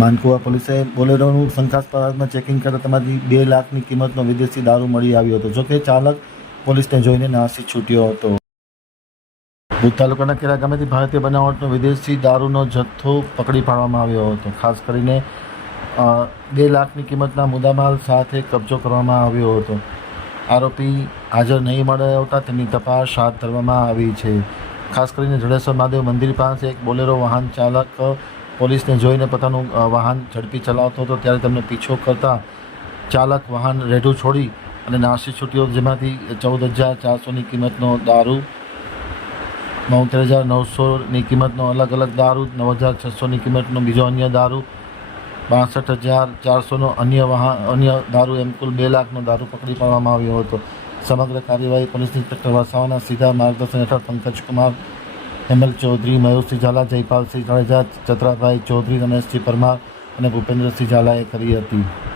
માનકુવા પોલીસે બોલેરોનું શંકાસ્પદ ચેકિંગ કરતા તેમાંથી બે લાખની કિંમતનો વિદેશી દારૂ મળી આવ્યો હતો. જોકે ચાલક પોલીસને જોઈને નાસી છૂટ્યો હતો. ભુજ તાલુકાના કેરા ગામેથી ભારતીય બનાવટનો વિદેશી દારૂનો જથ્થો પકડી પાડવામાં આવ્યો હતો. ખાસ કરીને બે લાખની કિંમતના મુદ્દામાલ સાથે કબજો કરવામાં આવ્યો હતો. આરોપી હાજર નહીં મળ્યા આવતા તેની તપાસ હાથ ધરવામાં આવી છે. ખાસ કરીને જડેશ્વર મહાદેવ મંદિર પાસે એક બોલેરો વાહન ચાલક પોલીસને જોઈને પોતાનું વાહન ઝડપી ચલાવતો હતો. ત્યારે તેમનો પીછો કરતા ચાલક વાહન રેઢું છોડી અને નાસી છૂટ્યો. જેમાંથી ચૌદ હજાર ચારસોની કિંમતનો દારૂ, નવતેર હજાર નવસોની કિંમતનો અલગ અલગ દારૂ, નવ હજાર છસોની કિંમતનો બીજો અન્ય દારૂ, બાસઠ હજાર ચારસોનો અન્ય વાહન, અન્ય દારૂ એમ કુલ બે લાખનો દારૂ પકડી પાડવામાં આવ્યો હતો. સમગ્ર કાર્યવાહી પોલીસ ઇન્સ્પેક્ટર વસાવાના સીધા માર્ગદર્શન હેઠળ પંકજકુમાર હેમલ ચૌધરી, મયુરસિંહ ઝાલા, જયપાલસિંહ જાડેજા ચતરાભાઈ ચૌધરી, રમેશજી પરમાર અને ભૂપેન્દ્રસિંહ ઝાલાએ કરી હતી.